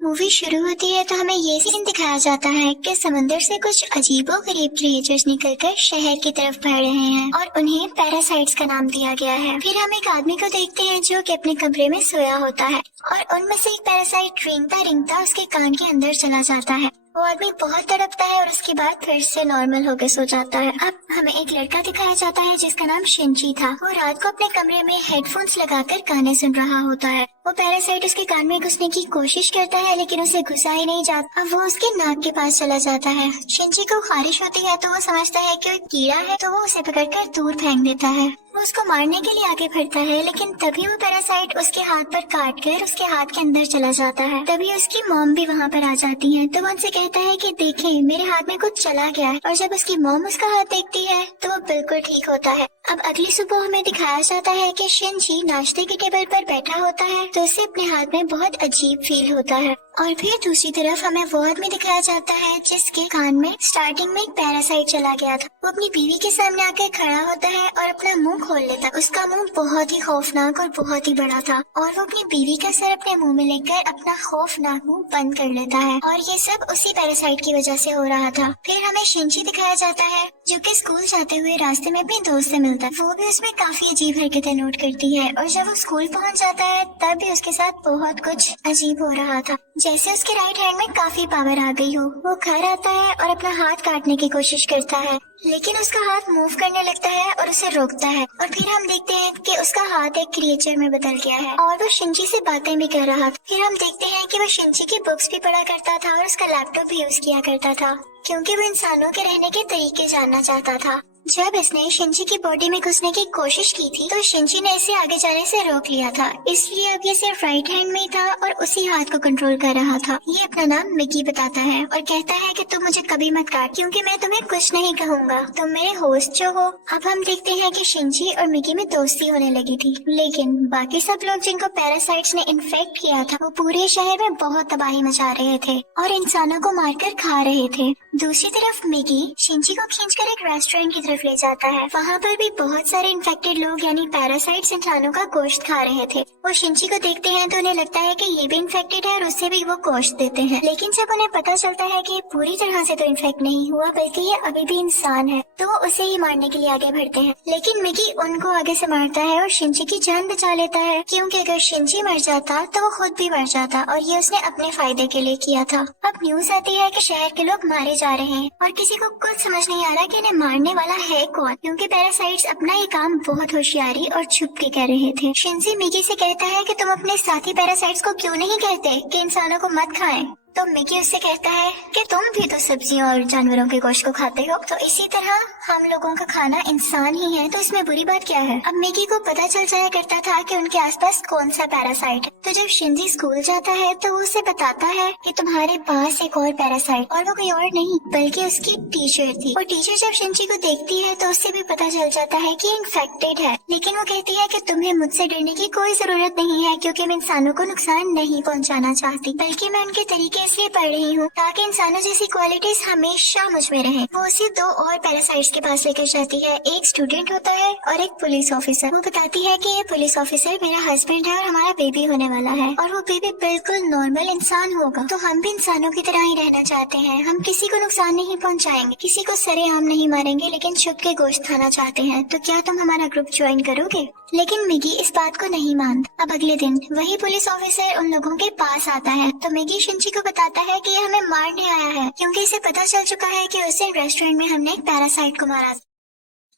Movie शुरू होती है तो हमें ये सीन दिखाया जाता है कि समंदर से कुछ अजीबोगरीब क्रिएचर्स निकलकर शहर की तरफ बढ़ रहे हैं और उन्हें पैरासाइट्स का नाम दिया गया है। फिर हम एक आदमी को देखते हैं जो कि अपने कमरे में सोया होता है और उनमें से एक पैरासाइट रेंगता रेंगता उसके कान के अंदर चला जाता है। वो आदमी बहुत तड़पता है और उसके बाद फिर से नॉर्मल होकर सो जाता है। अब हमें एक लड़का दिखाया जाता है जिसका नाम शिंची था। वो रात को अपने कमरे में हेडफोन्स लगाकर गाने सुन रहा होता है। वो पैरासाइट उसके कान में घुसने की कोशिश करता है लेकिन उसे घुसा ही नहीं जाता। अब वो उसके नाक के पास चला जाता है। शिंची को खारिश होती है तो वो समझता है कि वो कीड़ा है तो वो उसे पकड़कर दूर फेंक देता है। वो उसको मारने के लिए आगे बढ़ता है लेकिन तभी वो पैरासाइट उसके हाथ पर काट कर उसके हाथ के अंदर चला जाता है। तभी उसकी मॉम भी वहाँ पर आ जाती है तो वो उनसे कहता है कि देखें मेरे हाथ में कुछ चला गया है। और जब उसकी मॉम उसका हाथ देखती है तो वो बिल्कुल ठीक होता है। अब अगली सुबह हमें दिखाया जाता है कि शिंची नाश्ते के टेबल पर बैठा होता है तो उसे अपने हाथ में बहुत अजीब फील होता है। और फिर दूसरी तरफ हमें वो आदमी दिखाया जाता है जिसके कान में स्टार्टिंग में एक पैरासाइट चला गया था। वो अपनी बीवी के सामने आकर खड़ा होता है और अपना मुंह खोल लेता है। उसका मुंह बहुत ही खौफनाक और बहुत ही बड़ा था और वो अपनी बीवी का सर अपने मुंह में लेकर अपना खौफनाक मुंह बंद कर लेता है और ये सब उसी पैरासाइट की वजह से हो रहा था। फिर हमें शिंची दिखाया जाता है जो कि स्कूल जाते हुए रास्ते में अपने दोस्त से मिलता है। वो भी उसमें काफी अजीब हरकतें नोट करती है और जब वो स्कूल पहुंच जाता है तब भी उसके साथ बहुत कुछ अजीब हो रहा था, जैसे उसके राइट हैंड में काफी पावर आ गई हो। वो घर आता है और अपना हाथ काटने की कोशिश करता है लेकिन उसका हाथ मूव करने लगता है और उसे रोकता है और फिर हम देखते हैं कि उसका हाथ एक क्रिएचर में बदल गया है और वो शिंची से बातें भी कर रहा था। फिर हम देखते हैं कि वो शिंची की बुक्स भी पढ़ा करता था और उसका लैपटॉप भी यूज किया करता था क्योंकि वो इंसानों के रहने के तरीके जानना चाहता था। जब इसने शिंची की बॉडी में घुसने की कोशिश की थी तो शिंची ने इसे आगे जाने से रोक लिया था, इसलिए अब ये सिर्फ राइट हैंड में ही था और उसी हाथ को कंट्रोल कर रहा था। ये अपना नाम मिकी बताता है और कहता है कि तुम मुझे कभी मत काट क्योंकि मैं तुम्हें कुछ नहीं कहूँगा, तुम मेरे होस्ट जो हो। अब हम देखते हैं कि शिंची और मिकी में दोस्ती होने लगी थी लेकिन बाकी सब लोग जिनको पैरासाइट्स ने इन्फेक्ट किया था वो पूरे शहर में बहुत तबाही मचा रहे थे और इंसानों को मारकर खा रहे थे। दूसरी तरफ मिकी शिंची को खींचकर एक रेस्टोरेंट की तरफ ले जाता है। वहाँ पर भी बहुत सारे इन्फेक्टेड लोग यानी पैरासाइट्स इंसानों का गोश्त खा रहे थे। वो शिंची को देखते हैं तो उन्हें लगता है कि ये भी इन्फेक्टेड है और उससे भी वो गोश्त देते हैं। लेकिन जब उन्हें पता चलता है कि ये पूरी तरह से तो इन्फेक्ट नहीं हुआ बल्कि ये अभी भी इंसान है तो वो उसे ही मारने के लिए आगे बढ़ते हैं। लेकिन मिकी उनको आगे से मारता है और शिंची की जान बचा लेता है क्योंकि अगर शिंची मर जाता तो वो खुद भी मर जाता और ये उसने अपने फायदे के लिए किया था। अब न्यूज आती है कि शहर के लोग मारे जा रहे हैं और किसी को कुछ समझ नहीं आ रहा कि इन्हें मारने वाला है कौन क्योंकि पैरासाइट्स अपना ये काम बहुत होशियारी और छुप के कर रहे थे। शिंची मिकी से कहता है कि तुम अपने साथी पैरासाइट्स को क्यों नहीं कहते कि इंसानों को मत खाएं। तो मिकी उससे कहता है कि तुम भी तो सब्जियों और जानवरों के गोश्त को खाते हो तो इसी तरह हम लोगों का खाना इंसान ही है तो इसमें बुरी बात क्या है। अब मिकी को पता चल जाया करता था कि उनके आसपास कौन सा पैरासाइट है तो जब शिंजी स्कूल जाता है तो वो उसे बताता है कि तुम्हारे पास एक और पैरासाइट और वो कोई और नहीं बल्कि उसकी टीचर थी। और टीचर जब शिंजी को देखती है तो उससे भी पता चल जाता है कि इन्फेक्टेड है लेकिन वो कहती है कि तुम्हें मुझसे डरने की कोई जरूरत नहीं है क्योंकि मैं इंसानों को नुकसान नहीं पहुँचाना चाहती बल्कि मैं उनके तरीके इसलिए पढ़ रही हूँ ताकि इंसानों जैसी क्वालिटीज हमेशा मुझ में रहे। वो उसे दो और पैरासाइट्स के पास लेकर जाती है। एक स्टूडेंट होता है और एक पुलिस ऑफिसर। वो बताती है कि ये पुलिस ऑफिसर मेरा हस्बैंड है और हमारा बेबी होने वाला है और वो बेबी बिल्कुल नॉर्मल इंसान होगा तो हम भी इंसानों की तरह ही रहना चाहते हैं। हम किसी को नुकसान नहीं पहुँचाएंगे, किसी को सरेआम नहीं मारेंगे लेकिन छुप के गोश्त खाना चाहते हैं। तो क्या तुम हमारा ग्रुप ज्वाइन करोगे? लेकिन मिगी इस बात को नहीं मानता। अब अगले दिन वही पुलिस ऑफिसर उन लोगों के पास आता है तो मिगी शिंची को बताता है कि ये हमें मारने आया है क्योंकि इसे पता चल चुका है कि उसे रेस्टोरेंट में हमने एक पैरासाइट को मारा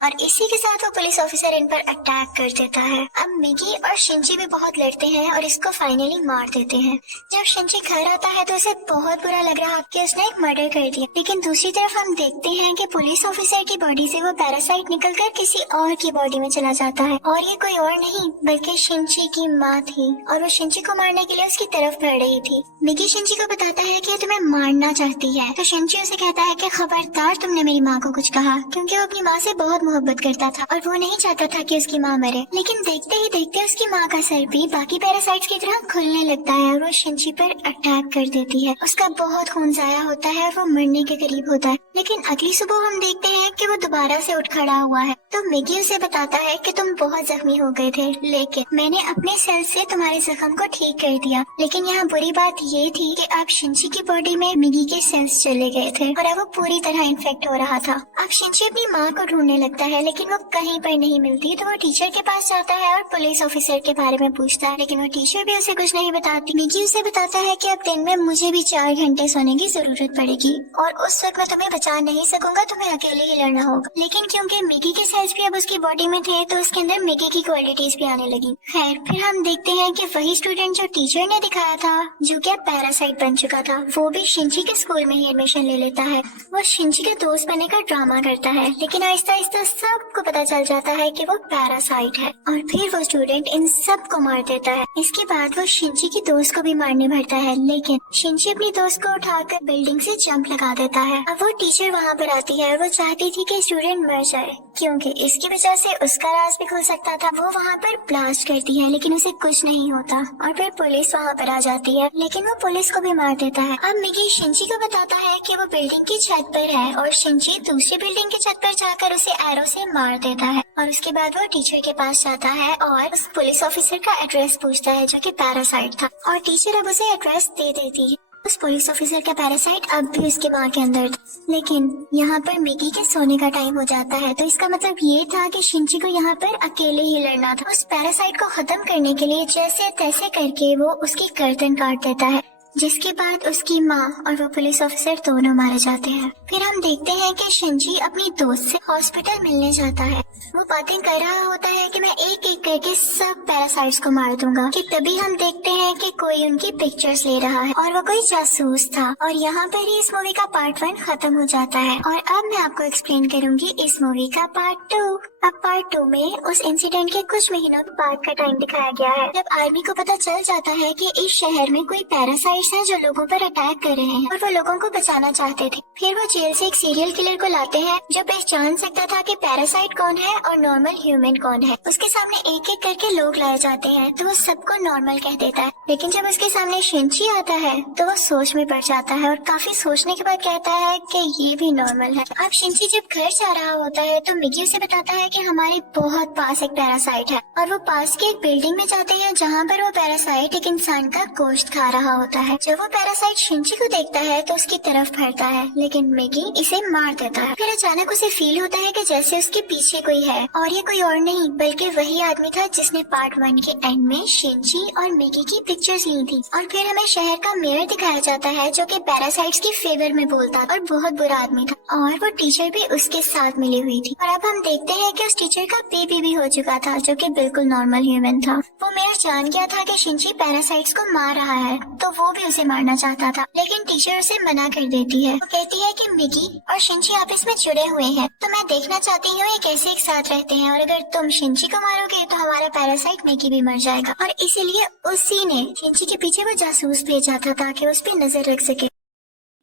और इसी के साथ वो पुलिस ऑफिसर इन पर अटैक कर देता है। अब मिगी और शिंची भी बहुत लड़ते हैं और इसको फाइनली मार देते हैं। जब शिंची घर आता है तो उसे बहुत बुरा लग रहा कि उसने एक मर्डर कर दिया लेकिन दूसरी तरफ हम देखते हैं कि पुलिस ऑफिसर की बॉडी से वो पैरासाइट निकलकर किसी और की बॉडी में चला जाता है और ये कोई और नहीं बल्कि शिंची की माँ थी और वो शिंची को मारने के लिए उसकी तरफ बढ़ रही थी। मिगी शिंची को बताता है कि तुम्हें मारना चाहती है तो शिंची उसे कहता है कि खबरदार तुमने मेरी माँ को कुछ कहा क्योंकि वो अपनी माँ से बहुत मोहब्बत करता था और वो नहीं चाहता था कि उसकी माँ मरे। लेकिन देखते ही देखते उसकी माँ का सर भी बाकी पैरासाइट्स की तरह खुलने लगता है और वो शिनची पर अटैक कर देती है। उसका बहुत खून जाया होता है और वो मरने के करीब होता है। लेकिन अगली सुबह हम देखते हैं कि वो दोबारा से उठ खड़ा हुआ है। तो मिगी उसे बताता है कि तुम बहुत जख्मी हो गए थे, लेकिन मैंने अपने सेल से तुम्हारे जख्म को ठीक कर दिया। लेकिन यहाँ बुरी बात ये थी कि अब शिनची की बॉडी में मिगी के सेल्स चले गए थे और अब वो पूरी तरह इन्फेक्ट हो रहा था। अब शिनची अपनी माँ को ढूंढने लगता है, लेकिन वो कहीं पर नहीं मिलती। तो वो टीचर के पास जाता है और पुलिस ऑफिसर के बारे में पूछता है, लेकिन वो टीचर भी उसे कुछ नहीं बताती। मिगी उसे बताता है कि अब दिन में मुझे भी 4 घंटे सोने की जरूरत पड़ेगी और उस वक्त मैं तुम्हें बचा नहीं सकूंगा, तुम्हें अकेले ही लड़ना होगा। लेकिन क्योंकि मिगी के सेल्स भी अब उसकी बॉडी में थे तो उसके अंदर मिगी की क्वालिटीज भी आने लगी। खैर, फिर हम देखते हैं कि वही स्टूडेंट जो टीचर ने दिखाया था, जो कि पैरासाइट बन चुका था, वो भी शिनची के स्कूल में ही एडमिशन ले लेता है। वो शिनची का दोस्त बनने का ड्रामा करता है, लेकिन आहिस्ता आहिस्ता सबको पता चल जाता है कि वो पैरासाइट है और फिर वो स्टूडेंट इन सब को मार देता है। इसके बाद वो शिनची की दोस्त को भी मारने भरता है, लेकिन शिनची अपनी दोस्त को उठाकर बिल्डिंग से जंप लगा देता है। अब वो टीचर वहाँ पर आती है और वो चाहती थी कि स्टूडेंट मर जाए, क्योंकि इसकी वजह से उसका राज भी खुल सकता था। वो वहाँ पर ब्लास्ट करती है, लेकिन उसे कुछ नहीं होता और फिर पुलिस वहाँ पर आ जाती है, लेकिन वो पुलिस को भी मार देता है। अब मिगी शिनची को बताता है कि वो बिल्डिंग की छत पर है और शिनची दूसरी बिल्डिंग की छत पर जाकर उसे एरो से मार देता है। और उसके बाद वो टीचर के पास जाता है और उस पुलिस ऑफिसर का एड्रेस पूछता है, जो कि पैरासाइट था, और टीचर अब उसे एड्रेस दे देती है। उस पुलिस ऑफिसर का पैरासाइट अब भी उसके माँ के अंदर था, लेकिन यहाँ पर मिगी के सोने का टाइम हो जाता है। तो इसका मतलब ये था कि शिनची को यहाँ पर अकेले ही लड़ना था। उस पैरासाइट को खत्म करने के लिए जैसे तैसे करके वो उसकी गर्दन काट देता है, जिसके बाद उसकी माँ और वो पुलिस ऑफिसर दोनों मारे जाते हैं। फिर हम देखते हैं कि शिनची अपनी दोस्त से हॉस्पिटल मिलने जाता है। वो बातें कर रहा होता है कि मैं एक एक करके सब पैरासाइट्स को मार दूंगा, कि तभी हम देखते हैं कि कोई उनकी पिक्चर्स ले रहा है और वो कोई जासूस था। और यहाँ पर ही इस मूवी का पार्ट 1 खत्म हो जाता है और अब मैं आपको एक्सप्लेन करूंगी इस मूवी का पार्ट 2। अब पार्ट 2 में उस इंसिडेंट के कुछ महीनों बाद का टाइम दिखाया गया है, जब आर्मी को पता चल जाता है कि इस शहर में कोई पैरासाइट्स हैं जो लोगों पर अटैक कर रहे हैं और वो लोगों को बचाना चाहते थे। फिर वो जेल से एक सीरियल किलर को लाते हैं जो पहचान सकता था कि पैरासाइट कौन है और नॉर्मल ह्यूमन कौन है। उसके सामने एक एक करके लोग लाए जाते हैं तो वो सबको नॉर्मल कह देता है, लेकिन जब उसके सामने शिनची आता है तो वो सोच में पड़ जाता है और काफी सोचने के बाद कहता है कि ये भी नॉर्मल है। अब शिनची जब घर जा रहा होता है तो मिगी उसे बताता है कि हमारे बहुत पास एक पैरासाइट है और वो पास के एक बिल्डिंग में जाते हैं जहाँ पर वो पैरासाइट एक इंसान का गोश्त खा रहा होता है। जब वो पैरासाइट शिनची को देखता है तो उसकी तरफ बढ़ता है, लेकिन मिगी इसे मार देता है। फिर अचानक उसे फील होता है कि जैसे उसके पीछे कोई है और ये कोई और नहीं बल्कि वही आदमी था जिसने पार्ट 1 के एंड में शिनची और मिगी की पिक्चर्स ली थी। और फिर हमें शहर का मेयर दिखाया जाता है जो कि पैरासाइट्स की फेवर में बोलता और बहुत बुरा आदमी था और वो टीचर भी उसके साथ मिली हुई थी। और अब हम देखते हैं कि उस टीचर का बेबी भी हो चुका था जो कि बिल्कुल नॉर्मल ह्यूमन था। वो मेयर जान गया था कि शिनची पैरासाइट्स को मार रहा है तो वो भी उसे मारना चाहता था, लेकिन टीचर उसे मना कर देती है। वो कहती है कि मिगी और शिनची आपस में जुड़े हुए हैं तो मैं देखना चाहती हूँ ये कैसे एक साथ रहते हैं, और अगर तुम शिनची को मारोगे तो हमारा पैरासाइट मिगी भी मर जाएगा। और इसीलिए उसी ने शिनची के पीछे वो जासूस भेजा था ताकि उस पर नजर रख सके।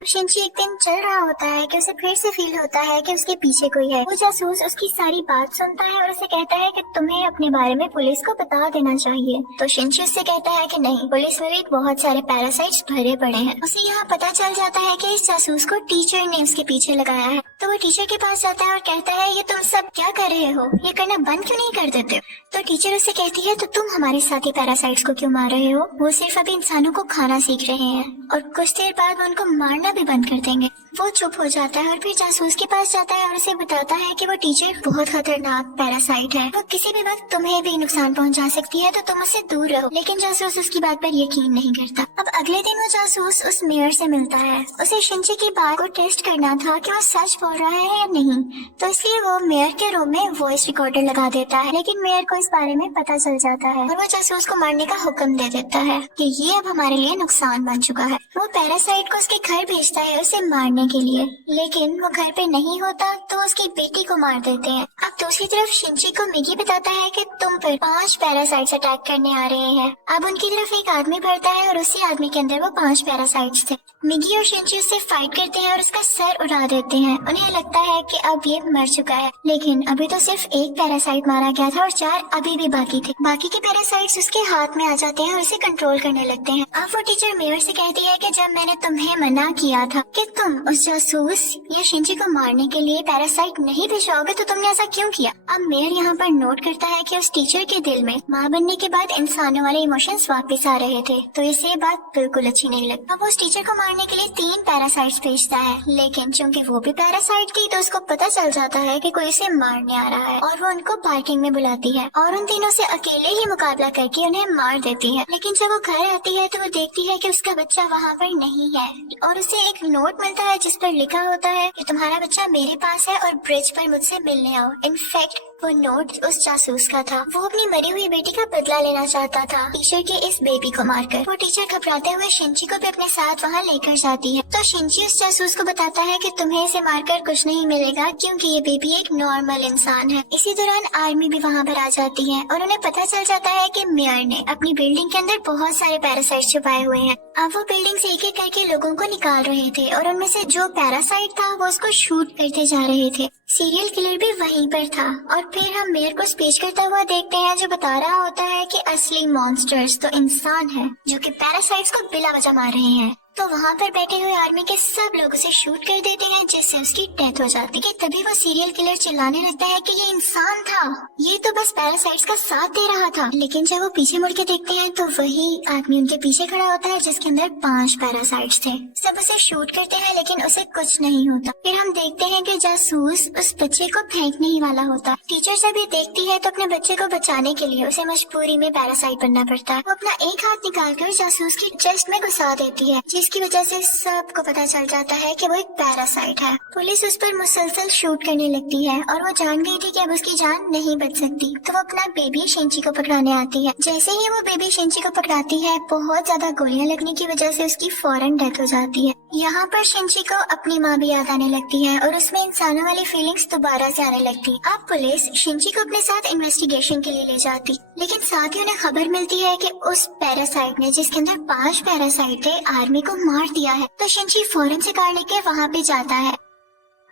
शिनची एक दिन चल रहा होता है कि उसे फिर से फील होता है कि उसके पीछे कोई है। वो जासूस उसकी सारी बात सुनता है और उसे कहता है कि तुम्हें अपने बारे में पुलिस को बता देना चाहिए। तो शिनची उससे कहता है कि नहीं, पुलिस में भी बहुत सारे पैरासाइट्स भरे पड़े हैं। उसे यहाँ पता चल जाता है कि इस जासूस को टीचर ने उसके पीछे लगाया है। तो वो टीचर के पास जाता है और कहता है ये तुम सब क्या कर रहे हो, ये करना बंद क्यों नहीं कर देते? तो टीचर उससे कहती है तो तुम हमारे साथी पैरासाइट्स को क्यों मार रहे हो? वो सिर्फ अभी इंसानों को खाना सीख रहे हैं और कुछ देर बाद वो उनको मारना भी बंद कर देंगे। वो चुप हो जाता है और फिर जासूस के पास जाता है और उसे बताता है कि वो टीचर बहुत खतरनाक पैरासाइट है, वो किसी भी वक्त तुम्हें भी नुकसान पहुंचा सकती है तो तुम उससे दूर रहो। लेकिन जासूस उसकी बात पर यकीन नहीं करता। अब अगले दिन वो जासूस उस मेयर से मिलता है। उसे शिनची की बात को टेस्ट करना था कि वो सच बोल रहा है या नहीं, तो इसलिए वो मेयर के रूम में वॉइस रिकॉर्डर लगा देता है। लेकिन मेयर को इस बारे में पता चल जाता है और वो जासूस को मारने का हुक्म दे देता है कि ये अब हमारे लिए नुकसान बन चुका है। वो पैरासाइट को उसके घर भेजता है उसे मारने के लिए, लेकिन वो घर पे नहीं होता तो उसकी बेटी को मार देते हैं। अब दूसरी तरफ शिनची को मिगी बताता है कि तुम पर 5 पैरासाइट्स अटैक करने आ रहे हैं। अब उनकी तरफ एक आदमी बढ़ता है और उसी आदमी के अंदर वो 5 पैरासाइट्स थे। मिगी और शिंची उससे फाइट करते हैं और उसका सर उड़ा देते हैं। उन्हें लगता है कि अब ये मर चुका है, लेकिन अभी तो सिर्फ एक पैरासाइट मारा गया था और 4 अभी भी बाकी थे। बाकी के पैरासाइट्स उसके हाथ में आ जाते हैं और उसे कंट्रोल करने लगते हैं। अब वो टीचर मेयर से कहती है कि जब मैंने तुम्हें मना किया था कि तुम उस जासूस या शिंची को मारने के लिए पैरासाइट नहीं भिजवाओगे तो तुमने ऐसा क्यों किया। अब मेयर यहाँ पर नोट करता है कि उस टीचर के दिल में माँ बनने के बाद इंसानों वाले इमोशंस वापस आ रहे थे, तो इसे ये बात बिल्कुल अच्छी नहीं लगती। अब उस टीचर को मारने के लिए 3 पैरासाइट्स भेजता है, लेकिन चूंकि वो भी पैरासाइट थी तो उसको पता चल जाता है कि कोई उसे मारने आ रहा है और वो उनको पार्किंग में बुलाती है और उन तीनों से अकेले ही मुकाबला करके उन्हें मार देती है। लेकिन जब वो घर आती है तो वो देखती है कि उसका बच्चा वहाँ पर नहीं है और उसे एक नोट मिलता है जिस पर लिखा होता है कि तुम्हारा बच्चा मेरे पास है और ब्रिज पर मुझसे मिलने आओ। इनफैक्ट वो नोट उस जासूस का था। वो अपनी मरी हुई बेटी का बदला लेना चाहता था टीचर के इस बेबी को मारकर। वो टीचर घबराते हुए शिंची को भी अपने साथ वहाँ लेकर जाती है, तो शिंची उस जासूस को बताता है कि तुम्हें इसे मारकर कुछ नहीं मिलेगा क्योंकि ये बेबी एक नॉर्मल इंसान है। इसी दौरान आर्मी भी वहाँ पर आ जाती है और उन्हें पता चल जाता है कि मेयर ने अपनी बिल्डिंग के अंदर बहुत सारे पैरासाइट छुपाए हुए हैं। अब वो बिल्डिंग से एक एक करके लोगों को निकाल रहे थे और उनमें से जो पैरासाइट था वो उसको शूट करते जा रहे थे। सीरियल किलर भी वहीं पर था और फिर हम मेयर को स्पीच करता हुआ देखते हैं जो बता रहा होता है कि असली मॉन्स्टर्स तो इंसान हैं जो कि पैरासाइट्स को बिला वजह मार रहे हैं। तो वहाँ पर बैठे हुए आर्मी के सब लोग उसे शूट कर देते हैं जिससे उसकी डेथ हो जाती है। तभी वो सीरियल किलर चिल्लाने लगता है कि ये इंसान था, ये तो बस पैरासाइट्स का साथ दे रहा था। लेकिन जब वो पीछे मुड़ के देखते हैं तो वही आदमी उनके पीछे खड़ा होता है जिसके अंदर 5 पैरासाइट्स थे। सब उसे शूट करते हैं लेकिन उसे कुछ नहीं होता। फिर हम देखते हैं कि जासूस उस बच्चे को फेंकने ही वाला होता। टीचर जब ये देखती है तो अपने बच्चे को बचाने के लिए उसे मजबूरी में पैरासाइट बनना पड़ता है। वो अपना एक हाथ निकालकर जासूस की चेस्ट में घुसा देती है जिसकी वजह से सबको पता चल जाता है कि वो एक पैरासाइट है। पुलिस उस पर मुसलसल शूट करने लगती है और वो जान गई थी कि अब उसकी जान नहीं बच सकती, तो वो अपना बेबी शिंची को पकड़ाने आती है। जैसे ही वो बेबी शिंची को पकड़ाती है बहुत ज्यादा गोलियां लगने की वजह से उसकी फौरन डेथ हो जाती है। यहाँ पर शिंची को अपनी माँ भी याद आने लगती है और उसमें इंसानों वाली फीलिंग्स दोबारा से आने लगती। अब पुलिस शिंची को अपने साथ इन्वेस्टिगेशन के लिए ले जाती, लेकिन साथ ही उन्हें खबर मिलती है कि उस पैरासाइट ने जिसके अंदर 5 पैरासाइट थे आर्मी को मार दिया है। तो शिंची फौरन से कार लेके वहाँ पे जाता है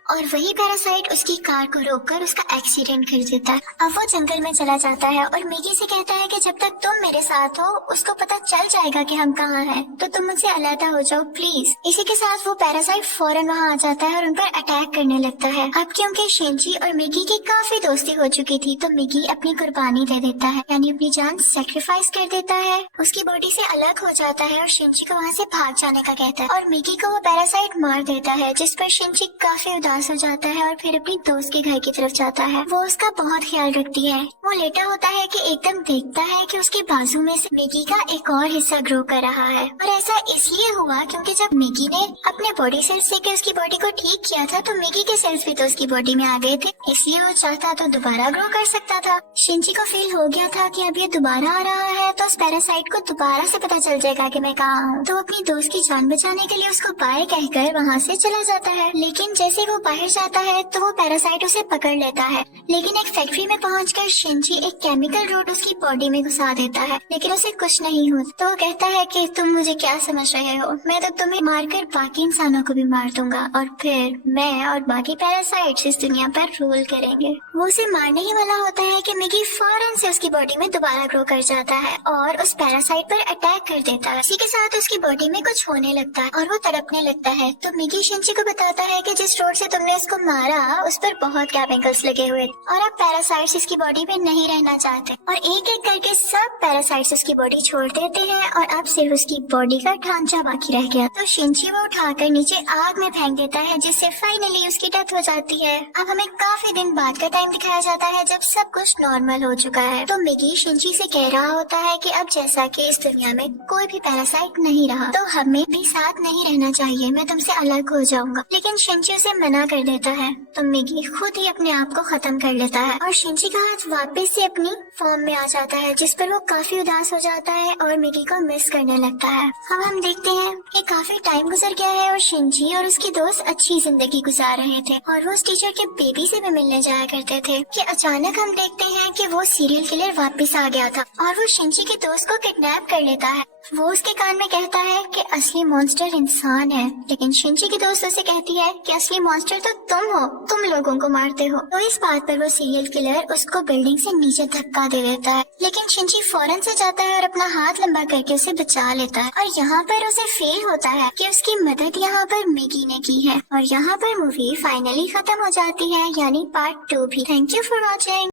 और वही पैरासाइट उसकी कार को रोककर उसका एक्सीडेंट कर देता है। अब वो जंगल में चला जाता है और मिगी से कहता है कि जब तक तुम मेरे साथ हो उसको पता चल जाएगा कि हम कहाँ हैं, तो तुम मुझसे अलग हो जाओ प्लीज। इसी के साथ वो पैरासाइट फौरन वहाँ आ जाता है और उन पर अटैक करने लगता है। अब क्योंकि शिंची और मिगी की काफी दोस्ती हो चुकी थी तो मिगी अपनी कुर्बानी दे देता है, यानी अपनी जान सेक्रीफाइस कर देता है, उसकी बॉडी से अलग हो जाता है और शिंची को वहाँ से भाग जाने का कहता है और मिगी को वो पैरासाइट मार देता है, जिस पर शिंची काफी उदास हो जाता है और फिर अपनी दोस्त के घर की तरफ जाता है। वो उसका बहुत ख्याल रखती है। वो लेटा होता है कि एकदम देखता है कि उसके बाजू में से मिगी का एक और हिस्सा ग्रो कर रहा है और ऐसा इसलिए हुआ क्योंकि जब मिगी ने अपने बॉडी सेल्स से उसकी बॉडी को ठीक किया था तो मिगी के सेल्स भी तो उसकी बॉडी में आ गए थे, इसलिए वो चाहता तो दोबारा ग्रो कर सकता था। शिंची को फील हो गया था कि अब ये दोबारा आ रहा है तो उस पैरासाइट को दोबारा से पता चल जाएगा कि मैं कहाँ हूँ, तो अपनी दोस्त की जान बचाने के लिए उसको बाय कहकर वहाँ से चला जाता है। लेकिन जैसे वो बाहर जाता है तो वो पैरासाइट उसे पकड़ लेता है, लेकिन एक फैक्ट्री में पहुंचकर शिंची एक केमिकल रोड उसकी बॉडी में घुसा देता है, लेकिन उसे कुछ नहीं होता। तो वो कहता है कि तुम मुझे क्या समझ रहे हो, मैं तो तुम्हें मारकर बाकी इंसानों को भी मार दूंगा और फिर मैं और बाकी पैरासाइट्स इस दुनिया पर रूल करेंगे। वो उसे मारने ही वाला होता है कि मिगी फौरन से उसकी बॉडी में दोबारा ग्रो कर जाता है और उस पैरासाइट पर अटैक कर देता है। इसी के साथ उसकी बॉडी में कुछ होने लगता है और वो तड़पने लगता है। तो मिगी शिंची को बताता है कि जिस रोड से तुमने इसको मारा उस पर बहुत केमिकल्स लगे हुए और अब पैरासाइट्स इसकी बॉडी में नहीं रहना चाहते और एक एक करके सब पैरासाइट्स उसकी बॉडी छोड़ देते हैं और अब सिर्फ उसकी बॉडी का ढांचा बाकी रह गया। तो शिंची वो उठाकर नीचे आग में फेंक देता है जिससे फाइनली उसकी डेथ हो जाती है। अब हमें काफी दिन बाद का टाइम दिखाया जाता है जब सब कुछ नॉर्मल हो चुका है। तो मिगी शिंची से कह रहा होता है कि अब जैसा कि इस दुनिया में कोई भी पैरासाइट नहीं रहा तो हमें भी साथ नहीं रहना चाहिए, मैं तुमसे अलग हो जाऊंगा। लेकिन शिंची उसे मना कर देता है तो मिगी खुद ही अपने आप को खत्म कर लेता है और शिंची का हाथ वापस से अपनी फॉर्म में आ जाता है, जिस पर वो काफी उदास हो जाता है और मिगी को मिस करने लगता है। अब हम देखते हैं कि काफी टाइम गुजर गया है और शिंची और उसकी दोस्त अच्छी जिंदगी गुजार रहे थे और वो उस टीचर के बेबी से भी मिलने जाया करते थे कि अचानक हम देखते हैं कि वो सीरियल किलर वापस आ गया था और वो शिंची के दोस्त को किडनैप कर लेता है। वो उसके कान में कहता है कि असली मॉन्स्टर इंसान है, लेकिन शिनची की दोस्त उसे कहती है कि असली मॉन्स्टर तो तुम हो, तुम लोगों को मारते हो। तो इस बात पर वो सीरियल किलर उसको बिल्डिंग से नीचे धक्का दे देता है, लेकिन शिनची फौरन से जाता है और अपना हाथ लंबा करके उसे बचा लेता है। और यहाँ पर उसे फील होता है कि उसकी मदद यहाँ पर मिगी ने की है। और यहाँ पर मूवी फाइनली खत्म हो जाती है, यानी पार्ट 2 भी। Thank you for watching.